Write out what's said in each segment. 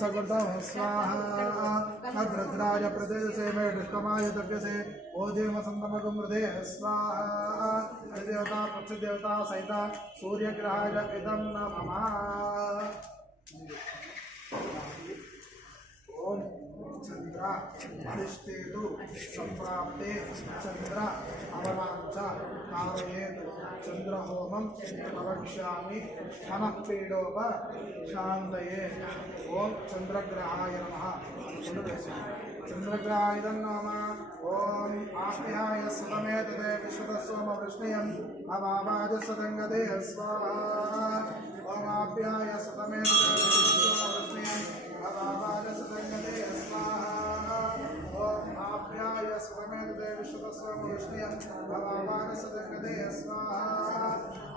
सगुणं स्वाहा अग्रद्राज प्रदेशे मे दुष्कमाय तप्यसे ओजेम संगमगं हृदय स्वाहा अधिदेवता पक्षदेवता सहिता सूर्यग्रहाय इदं नमः ओम चंद्र अधिष्ठेतु संप्राप्ते चंद्र अवमांच कारयेत् चंद्र होमं प्रवक्ष्यामि मनः पीडोप शान्तये ओम चंद्रग्रहाय नमः चंद्रग्रहाय नमः ओम आप्याय सतमेतते विश्वतस्सोम वृष्णियम् अवावाज सदङ्गते स्वाहा ओम आप्याय सतमेतते विश्वतस्सोम वृष्णियम् अवावाज सदङ्गते स्वाहा ओम आप्याय सतमेतते विश्वतस्सोम वृष्णियम् अवावाज सदङ्गते स्वाहा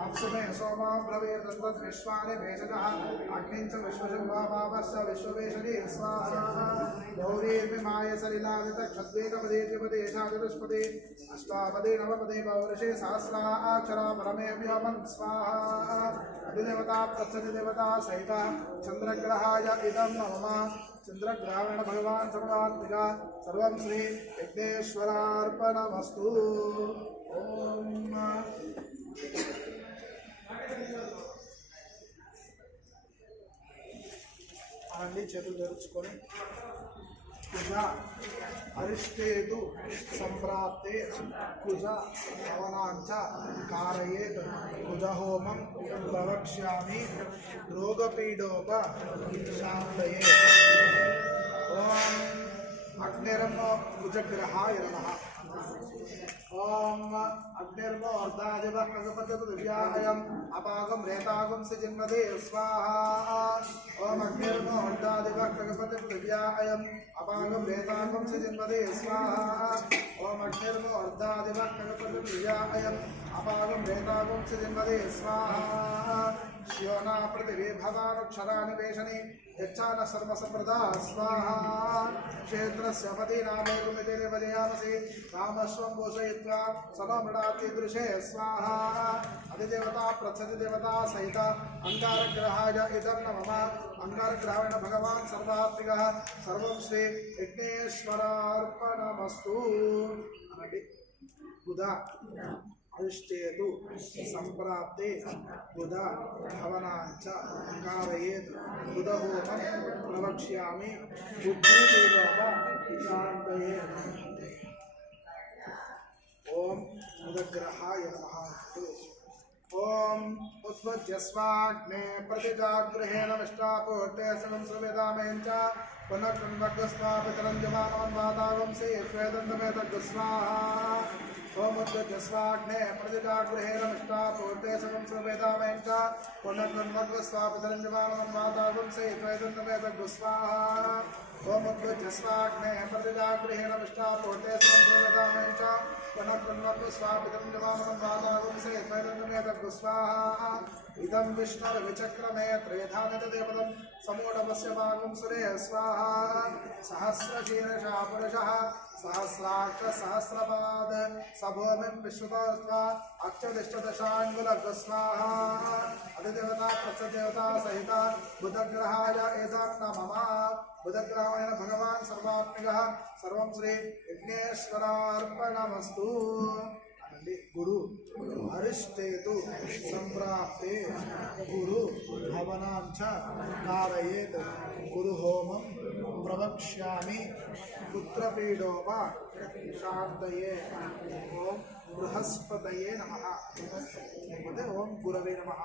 अप्सुमे सोमा ब्रवीर्दत्तत् विश्वानि भेषजः अग्निञ्च विश्वशम्भावावश्च विश्ववेशने स्वाहा गौरीर्मिमाय सलिलादित क्षद्वेदपदे द्विपदे चतुष्पदे अष्टापदे नवपदे पौरुषे सहस्राक्षरा परमे व्योमन् स्वाहा अधिदेवता प्रत्यधिदेवता सहित चंद्रग्रहाय इदं नमः चंद्रग्रहण भगवान् सर्वात्मिका सर्वं श्री विघ्नेश्वरार्पणमस्तु ओम आंधी చేతులు తెరుచుకొని కుజ అరిష్టేతు సంప్రాప్తే కుజ హవనాంచ కారయేత్ కుజ హోమం ప్రవక్ష్యామి రోగపీడోప శాంతయే ఓం అగ్నిర్మ కుజగ్రహాయ నమః ओम अग्निर्मो अर्धादिवः खगपतिर्व्याहयम् अपागं रेतागं सजिन्मदे स्वाहा ओम अग्निर्मो अर्धादिवः खगपतिर्व्याहयम् अपागं रेतागं सजिन्मदे स्वाहा ओम अग्निर्मो अर्धादिवः खगपतिर्व्याहयम् अपागं रेतागं सजिन्मदे स्वाहा श्योना पृथिवी भवानुक्षराणि वेशने यच्चान सर्वसम्प्रदा स्वाहा क्षेत्रस्य पतिनामेकमिति देवजयामसि रामश्वं घोषयित्वा सनमृडाति स्वाहा अधिदेवता प्रत्यधिदेवता सहित अंगारग्रहाय इदं नमः अंगारग्रहेण भगवान् सर्वात्मिकः सर्वं श्री विघ्नेश्वरार्पणमस्तु बुधा अधिष्ठेतु संप्राप्ते बुध हवनांच कारयेत् बुध होमं प्रवक्ष्यामि बुद्धिदेवता शान्तये ओम बुधग्रहाय नमः ओम उत्वज्यस्वाग्ने प्रतिजागृहेण विष्टापोटे सर्वं श्रमेदामेन च पुनः कृण्वग्स्वापितरं जमानवन् वातावंसे त्वेदन्तमेतद्गस्वाहा ओम उत्वज्यस्वाग्ने प्रतिजागृहेण विष्टापोटे सर्वं श्रमेदामेन च पुनः कृण्वग्स्वापितरं जमानवन् वातावंसे त्वेदन्तमेतद्गस्वाहा ओम उद्वज्यस्वाग्ने प्रतिजागृहेण विष्टापोटे सर्वं श्रमेदामेन च पुनः कृण्वग्स्वापितरं जमानवन् वातावंसे त्वेदन्तमेतद्गस्वाहा इदं विष्णुर्विचक्रमे त्रेधानितदेवतं समूढवस्य भागं सुरे स्वाहा सहस्रशीर्षा पुरुषः सहस्राक्ष सहस्रपाद सभूमिं विश्वतोर्त्वा अक्षदिष्टदशाङ्गुलस्वाहा अधिदेवता प्रत्यदेवता सहित बुधग्रहाय इदं नमः बुधग्रहाय भगवान् सर्वात्मिकः सर्वं श्री विघ्नेश्वरार्पणमस्तु गुरु अरिष्टेतु संप्राप्ते गुरु हवनांच कारयेत् गुरु होमं प्रवक्ष्यामि पुत्रपीडोप शान्तये ओम बृहस्पतये नमः ओम गुरवे नमः